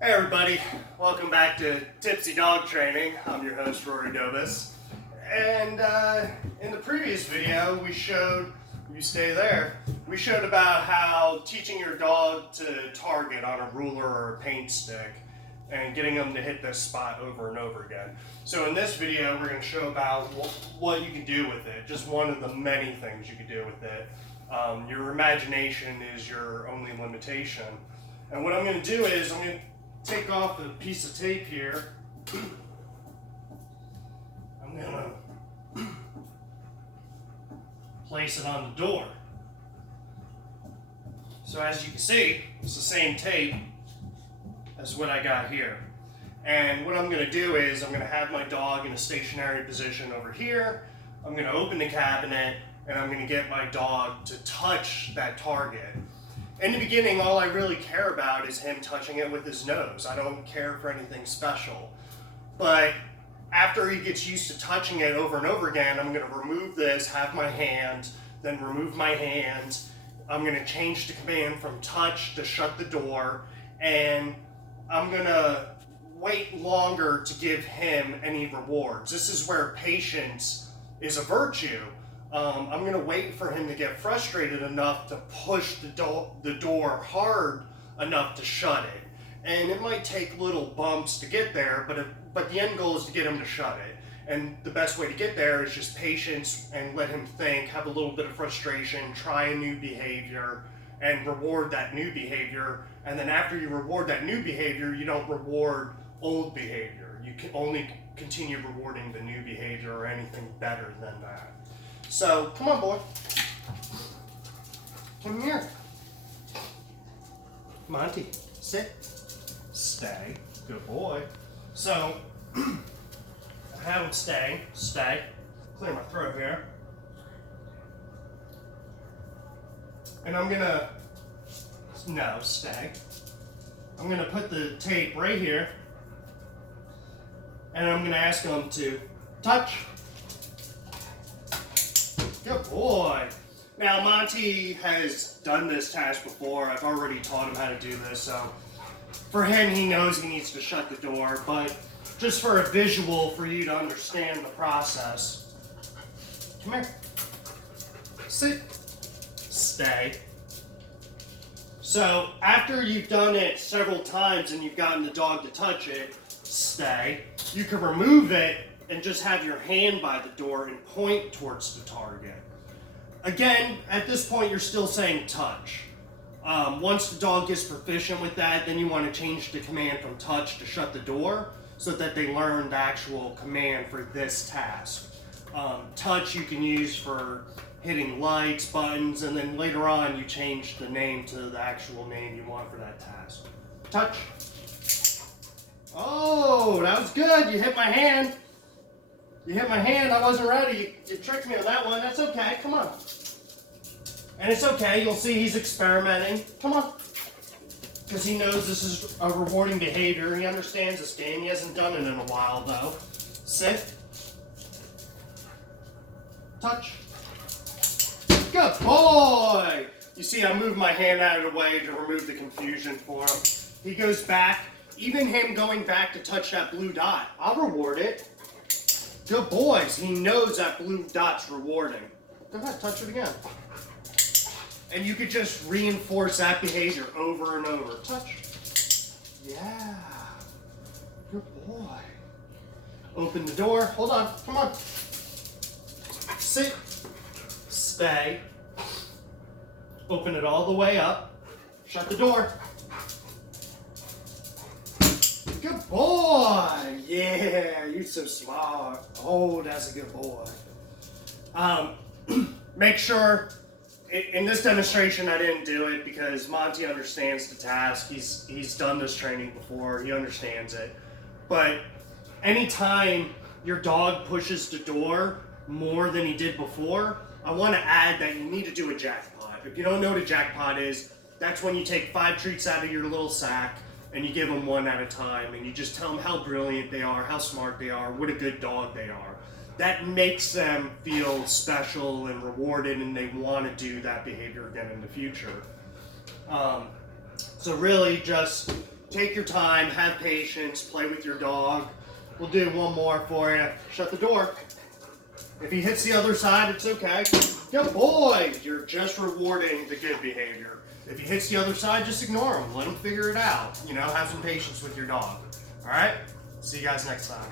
Hey everybody, welcome back to Tipsy Dog Training. I'm your host Rory Dobus. And in the previous video we showed, you stay there, we showed about how teaching your dog to target on a ruler or a paint stick and getting them to hit this spot over and over again. So in this video we're going to show about what you can do with it, just one of the many things you can do with it. Your imagination is your only limitation. And what I'm going to do is I'm going to take off a piece of tape here. I'm going to place it on the door. So as you can see, it's the same tape as what I got here. And what I'm going to do is I'm going to have my dog in a stationary position over here. I'm going to open the cabinet and I'm going to get my dog to touch that target. In the beginning, all I really care about is him touching it with his nose. I don't care for anything special. But after he gets used to touching it over and over again, I'm going to remove this, have my hand, then remove my hand. I'm going to change the command from touch to shut the door, and I'm going to wait longer to give him any rewards. This is where patience is a virtue. I'm going to wait for him to get frustrated enough to push the door hard enough to shut it. And it might take little bumps to get there, but the end goal is to get him to shut it. And the best way to get there is just patience and let him think, have a little bit of frustration, try a new behavior, and reward that new behavior. And then after you reward that new behavior, you don't reward old behavior. You can only continue rewarding the new behavior or anything better than that. So, come on, boy. Come here. Monty, sit. Stay. Good boy. So, have him stay. Stay. Clear my throat here. And I'm gonna, no, stay. I'm gonna put the tape right here. And I'm gonna ask him to touch. Good boy. Now Monty has done this task before. I've already taught him how to do this, so for him he knows he needs to shut the door, but just for a visual for you to understand the process. Come here. Sit. Stay. So after you've done it several times and you've gotten the dog to touch it, stay. You can remove it and just have your hand by the door and point towards the target. Again, at this point you're still saying touch. Once the dog gets proficient with that, then you want to change the command from touch to shut the door so that they learn the actual command for this task. Touch you can use for hitting lights, buttons, and then later on you change the name to the actual name you want for that task. Touch. Oh, that was good. You hit my hand. You hit my hand, I wasn't ready. You tricked me on that one. That's okay, come on. And it's okay, you'll see he's experimenting. Come on. Because he knows this is a rewarding behavior. He understands this game. He hasn't done it in a while, though. Sit. Touch. Good boy! You see, I moved my hand out of the way to remove the confusion for him. He goes back. Even him going back to touch that blue dot, I'll reward it. Good boys, he knows that blue dot's rewarding. Go ahead, touch it again. And you could just reinforce that behavior over and over. Touch. Yeah. Good boy. Open the door. Hold on, come on. Sit. Stay. Open it all the way up. Shut the door. Good boy! Yeah, you're so smart. Oh, that's a good boy. Make sure, in this demonstration I didn't do it because Monty understands the task. He's done this training before, he understands it. But anytime your dog pushes the door more than he did before, I want to add that you need to do a jackpot. If you don't know what a jackpot is, that's when you take 5 treats out of your little sack, and you give them one at a time, and you just tell them how brilliant they are, how smart they are, what a good dog they are. That makes them feel special and rewarded, and they want to do that behavior again in the future. So really just take your time, have patience, play with your dog. We'll do one more for you. Shut the door. If he hits the other side, it's okay. Good boy! You're just rewarding the good behavior. If he hits the other side, just ignore him. Let him figure it out. You know, have some patience with your dog. All right? See you guys next time.